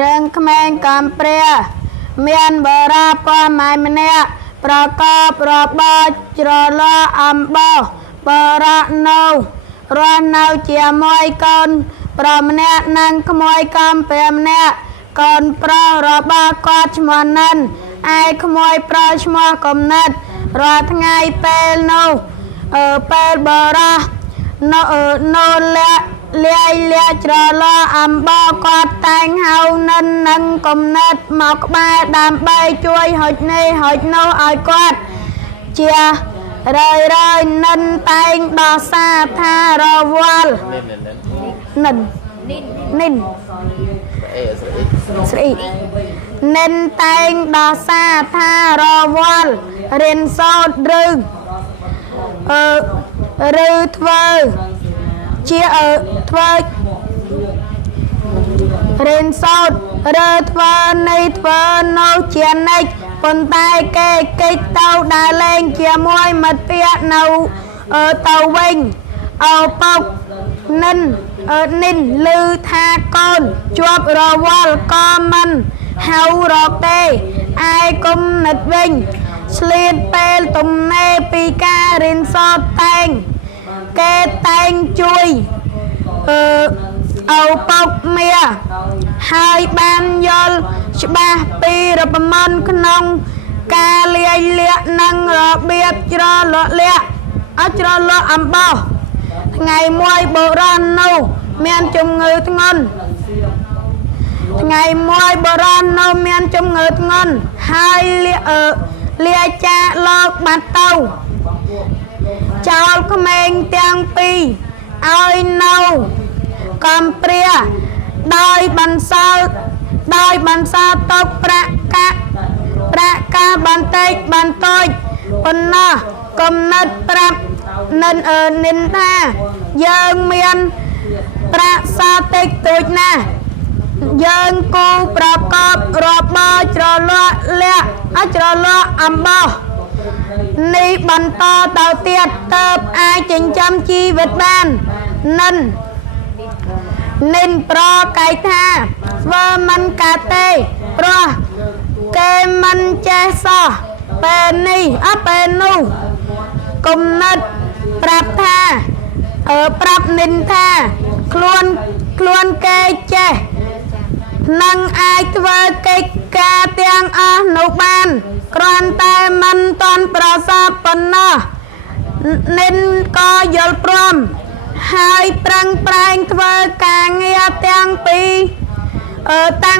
រឿងក្មេងកំព្រាមានបរាពណ៌ម៉ែម្នាក់ប្រកបរបរច្រឡោអំបោសបរៈនៅរស់នៅជាមួយកូនប្រុសម្នាក់និងក្មួយកំព្រាម្នាក់កូនប្រុសរបស់គាត់ឈ្មោះនិនឯក្មួយប្រុសឈ្មោះគំនិតរាល់ថ្ងៃពេលនោះពេលបរោះនៅលាយច្រឡោអំបោសគាត់តែងហៅនិននិងគំនិតមកក្បែរដើម្បីជួយហុចនេះហុចនោះឲ្យគាត់ជារឿយនិនតែងដោះសារថារវល់និនស្រីនិនតែងដោះសារថារវល់រៀនសូត្រឬធ្វើជាធ្វើរៀនសូត្រឬធ្វើនេះធ្វើនោះជានិច្ចប៉ុន្តែគេកិច្ចទៅដើរលេងជាមួយមិត្តភក្តិនៅទៅវិញឪពុកនិនឮថាកូនជាប់រវល់ក៏មិនហៅរកទេឯគំនិតវិញឆ្លៀតពេលទំនេរពីការរៀនសូត្រគេតែងជួយឪពុកមាហើយបានយល់ច្បាស់ពីរបមន្តក្នុងការលាយលក្ខនិងរបៀបច្រឡោអំបោសថ្ងៃមួយបុរសនោះមានជំងឺធ្ងន់ហើយលាចាកលោកបាត់ទៅចោលក្មេងទាំងពីរឲ្យនៅកំព្រាដោយបន្សល់ទុកប្រាក់កាបន្តិចបន្តួចប៉ុណ្ណោះគំនិតប្រាប់និនថាយើងមានប្រាក់សល់តិចតួចណាស់យើងគូប្រកបរបរច្រឡោអំបោសនេះបន្តទៅទៀតទើបអាចចិញ្ចឹមជីវិតបាននិនប្រកែកថាធ្វើមិនកើតទេព្រោះគេមិនចេះសោះពេលនោះគំនិតប្រាប់និនថាខ្លួនគេចេះនឹងអាចធ្វើកិច្ចការទាំងអស់នោះបានគ្រាន់តែមិនទាន់ប្រសពប៉ុណ្ណោះនិនក៏យល់ព្រមហើយប្រឹងប្រែងធ្វើការងារទាំងពីរតាំង